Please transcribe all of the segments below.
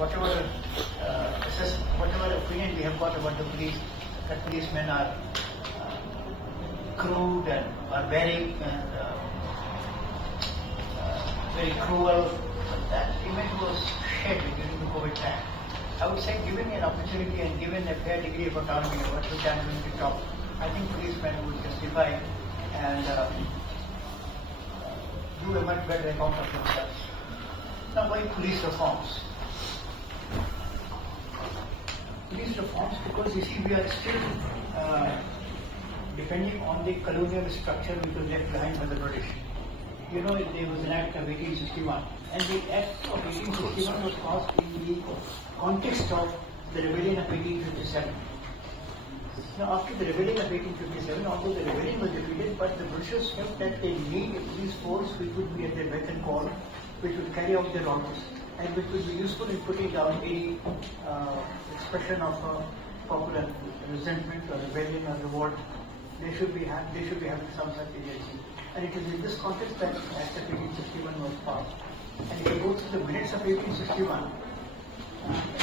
whatever whatever opinion we have got about the police, that policemen are crude and barbaric and very cruel, that image was shed during the COVID time. I would say, given an opportunity and given a fair degree of autonomy, about which I am going to talk, I think policemen would justify and do a much better account of themselves. Now, why police reforms? Police reforms because you see we are still depending on the colonial structure which was left behind by the British. You know, there was an Act of 1861, and the Act of 1861 was passed in the context of the rebellion of 1857. Now, after the rebellion of 1857, although the rebellion was defeated, but the British felt that they need a police force which would be at their beck and call, which would carry out their orders, and which would be useful in putting down any expression of popular resentment or rebellion or revolt. They should be having some such agency. And it is in this context that Act of 1861 was passed. And if you go through the minutes of 1861,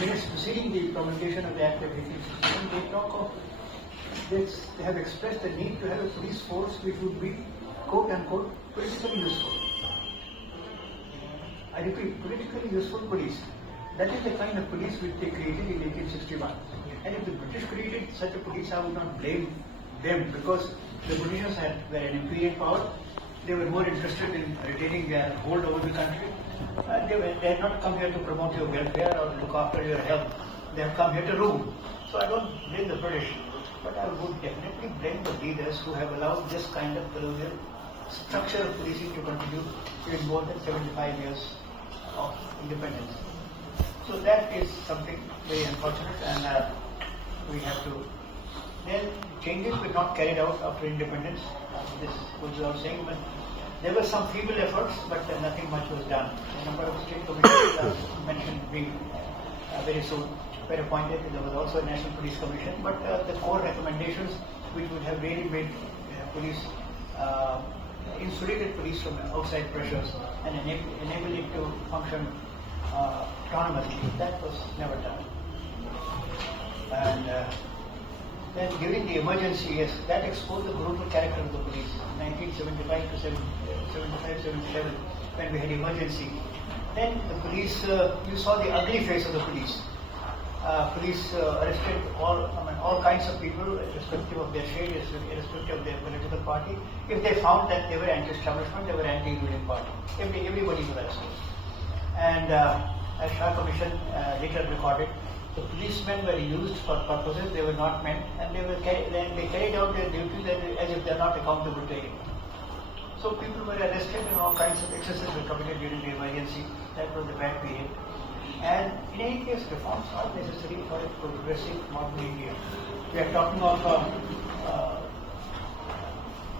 minutes preceding the promulgation of the Act of 1861, they talk of this, they have expressed the need to have a police force which would be, quote unquote, politically useful. I repeat, politically useful police. That is the kind of police which they created in 1861. And if the British created such a police, I would not blame them, because the Britishers were an imperial power. They were more interested in retaining their hold over the country. They had not come here to promote your welfare or look after your health. They have come here to rule. So I don't blame the British, but I would definitely blame the leaders who have allowed this kind of colonial structure of policing to continue in more than 75 years of independence. So that is something very unfortunate, and we have to. Then changes were not carried out after independence. This goes without saying, but there were some feeble efforts, but nothing much was done. A number of state commissions mentioned being very soon were appointed. There was also a National Police Commission, but the core recommendations which would have really made police insulated police from outside pressures and enable it to function autonomously, that was never done. And then during the emergency, yes, that exposed the brutal character of the police. 1975 to 77, when we had emergency. Then the police, you saw the ugly face of the police. Police arrested all kinds of people, irrespective of their shade, irrespective of their political party. If they found that they were anti-establishment, they were anti-ruling party. Everybody was arrested. And as Shah Commission later recorded, the policemen were used for purposes they were not meant, and they carried out their duties as if they are not accountable to anyone. So people were arrested and all kinds of excesses were committed during the emergency. That was the bad period. And in any case, reforms are necessary for a progressive modern India. We are talking of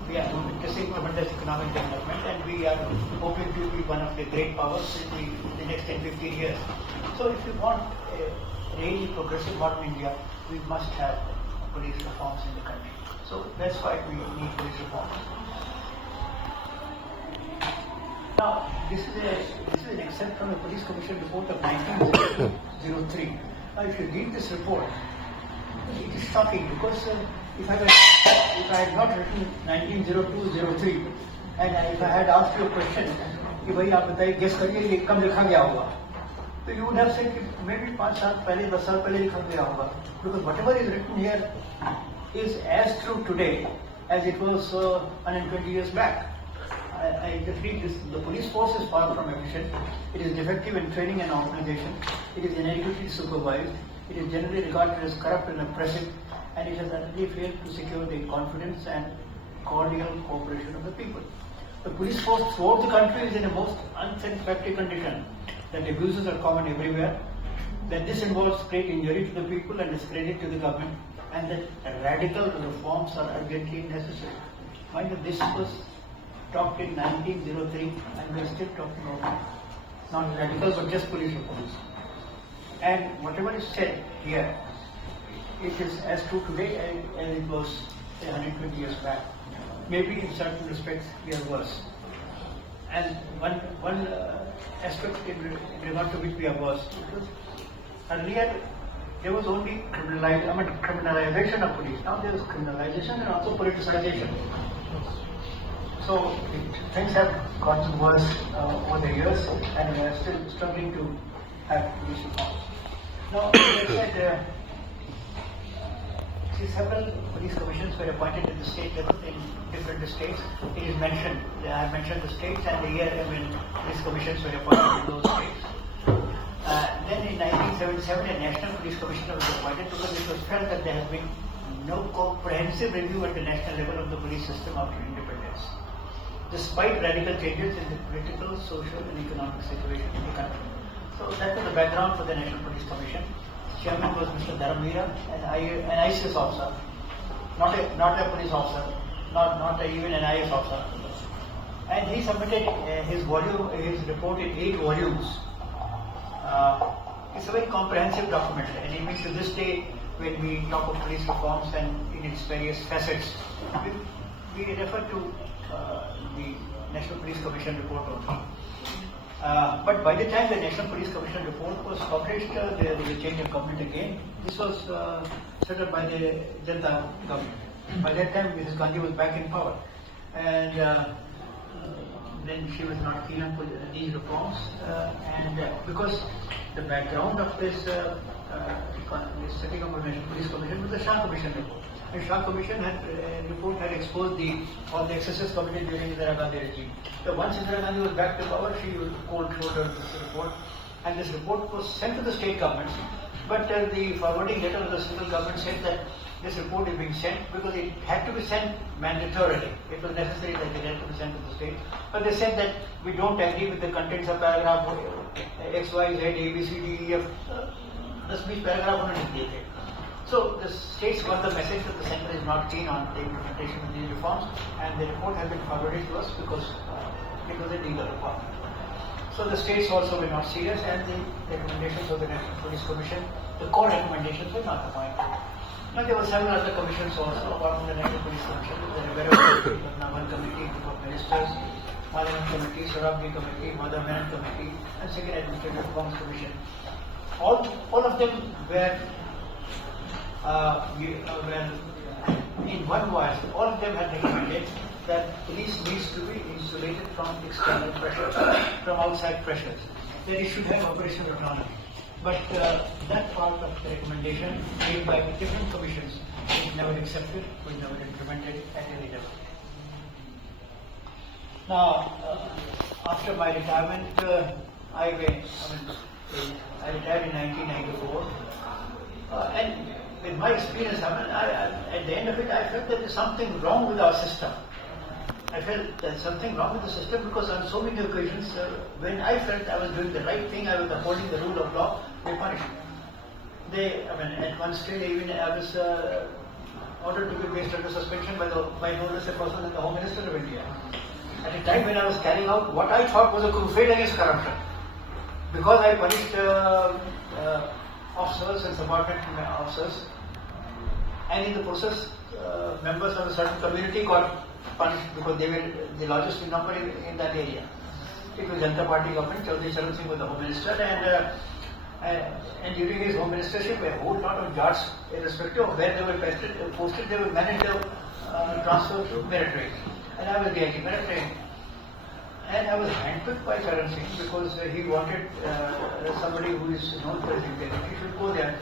we are witnessing tremendous economic development, and we are hoping to be one of the great powers in the next 10-15 years. So if you want really progressive modern India, we must have police reforms in the country. So that's why we need police reforms. Now, this is an excerpt from the Police Commission report of 1903. Now, if you read this report, it is shocking, because if I had not written 1902-03 and if I had asked you a question, कि भाई आप बताइए guess करिए ये कब लिखा गया होगा, so you would have said maybe 5 साल पहले 10 साल पहले लिखा गया होगा, because whatever is written here is as true today as it was 120 years back. I just read this. The police force is far from efficient. It is defective in training and organization. It is inadequately supervised. It is generally regarded as corrupt and oppressive, and it has utterly failed to secure the confidence and cordial cooperation of the people. The police force throughout the country is in a most unsatisfactory condition. That abuses are common everywhere. That this involves great injury to the people and discredit to the government, and that radical reforms are urgently necessary. Mind that this was talked in 1903, and we are still talking about not radical but just police reforms. And whatever is said here, it is as true today as it was 120 years back. Maybe in certain respects we are worse. And one aspect in regard to which we are worse, because Earlier, there was only criminalization of police. Now there is criminalization and also politicization. So things have gotten worse over the years, and we are still struggling to have police reforms. Now, as I said, several police commissions were appointed at the state level in different states. It is mentioned, I have mentioned the states and the year when police commissions were appointed in those states. Then in 1977, a national police commissioner was appointed because it was felt that there has been no comprehensive review at the national level of the police system after independence, despite radical changes in the political, social and economic situation in the country. So that was the background for the National Police Commission. Chairman was Mr. Jamia, an ICS officer, not a police officer, not even an IS officer. And he submitted his report in 8 volumes. It's a very comprehensive document, and even to this day, when we talk of police reforms and in its various facets, we refer to the National Police Commission report only. But by the time the National Police Commission report was published, there was a change of government again. This was set up by the Janata government. By that time, Mrs. Gandhi was back in power, and then she was not keen on these reforms. And because the background of this setting up of the National Police Commission was the Shah Commission report. The Shah Commission report had exposed all the excesses committed during the Indira Gandhi regime. So once Indira Gandhi was back to power, she cold-shouldered this report, and this report was sent to the state governments. But the forwarding letter of the central government said that this report is being sent because it had to be sent mandatorily. It was necessary that it had to be sent to the state. But they said that we don't agree with the contents of paragraph X, Y, Z, A, B, C, D, E, F. This means paragraph only dictated. So the states got the message that the centre is not keen on the implementation of these reforms, and the report has been forwarded to us because it was a legal requirement. So the states also were not serious, and the recommendations of the National Police Commission, the core recommendations were not appointed. Now there were several other commissions also apart from the National Police Commission. There were one committee, group of ministers, Parliament Committee, Sarabji Committee, Mother Man Committee, and Second Administrative Reforms Commission. All of them were in one voice. All of them had recommended that police needs to be insulated from external pressures, from outside pressures. That it should have operational autonomy. But that part of the recommendation made by the different commissions was never accepted, was never implemented at any level. Now, after my retirement, I retired in 1994, and with my experience, at the end of it, I felt that there's something wrong with our system. I felt there's something wrong with the system because on so many occasions, when I felt I was doing the right thing, I was upholding the rule of law, they punished me. At one stage, even I was ordered to be placed under suspension by no less a person than the Home Minister of India. At a time when I was carrying out what I thought was a crusade against corruption, because I punished officers and subordinate officers, and in the process, members of a certain community got punished because they were the largest in number in that area. It was Janata Party government. Chaudhary Charan Singh was the Home Minister, and during his Home Ministership, a whole lot of jars, irrespective of where they were posted, they were managed to transfer to merit rank. And I was the merit rank. And I was handpicked by Charan Singh because he wanted somebody who is known for his integrity should go there.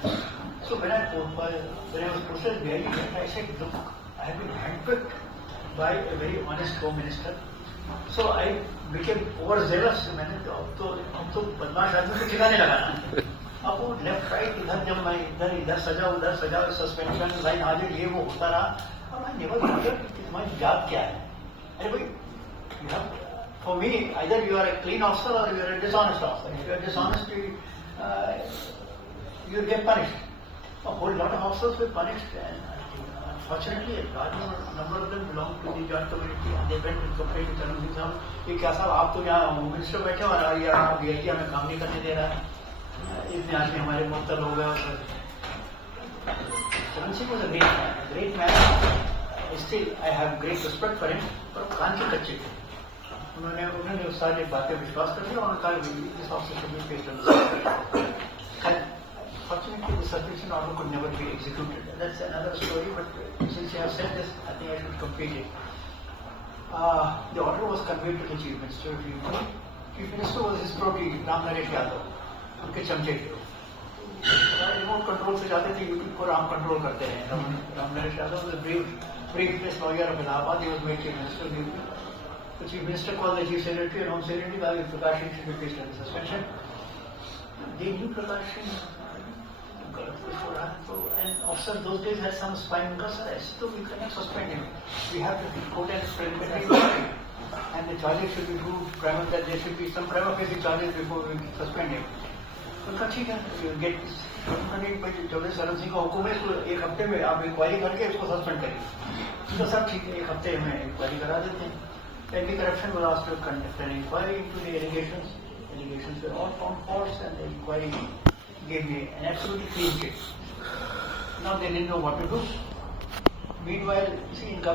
So when I was posted there, I said, look, I have been handpicked by a very honest Home Minister. So I became overzealous. अब तो बदमाश आदमी को ठिकाने लगा ना. अब वो लेफ्ट राइट इधर जब मैं इधर सजा सस्पेंशन लाइन हाजिर ये वो होता रहा. अब मैं नेवर वंडर्ड कि तुम्हारी जात क्या है. अरे भाई, for me, either you are a clean officer or you are a dishonest officer. If you are dishonest, you get punished. A whole lot of officers were punished, and unfortunately, a large number of them belong to the joint community, and they went and complained to Charan Singh साहब कि क्या साहब आप तो यहाँ home minister बैठे हो और यहाँ DIG हमें काम नहीं करने दे रहा है. इतने आदमी हमारे मुअत्तल हो गए. Charan Singh was a great man. Still, I have great respect for him. पर कान के कच्चे थे. उन्होंने उस सारी बातें विश्वास कर लिया और कहा इस ऑफिसर को भी पेश कर. suspension order could never be executed. That's another story, but since you have said this, I think I should complete it. The order was conveyed to the Chief Minister. Chief Minister was his protege, Ram Naresh Yadav, उनके चमचे थे. Remote control से जाते थे UP को Ram control करते हैं. Ram Naresh Yadav was a briefless lawyer of Allahabad. He was made Chief Minister of UP. The Chief Minister called the Chief Secretary and Home Secretary that if Prakash Singh should be placed under suspension. They knew Prakash Singh and officers those days had some spine because so we cannot suspend him. We have to quote and preliminary inquiry. And the charges should be proved that there should be some prima facie charges before we suspend him. उनका ठीक है, gate Chaudhary Saran Singh का हुक्म है इसको एक हफ्ते में आप इंक्वायरी करके इसको सस्पेंड करिए. तो सब ठीक है, एक हफ्ते में इंक्वायरी करा देते हैं. Anti corruption was asked to conduct an inquiry into the allegations. Allegations were all found false and the inquiry gave me an absolutely clean case. Now they didn't know what to do. Meanwhile, see, in government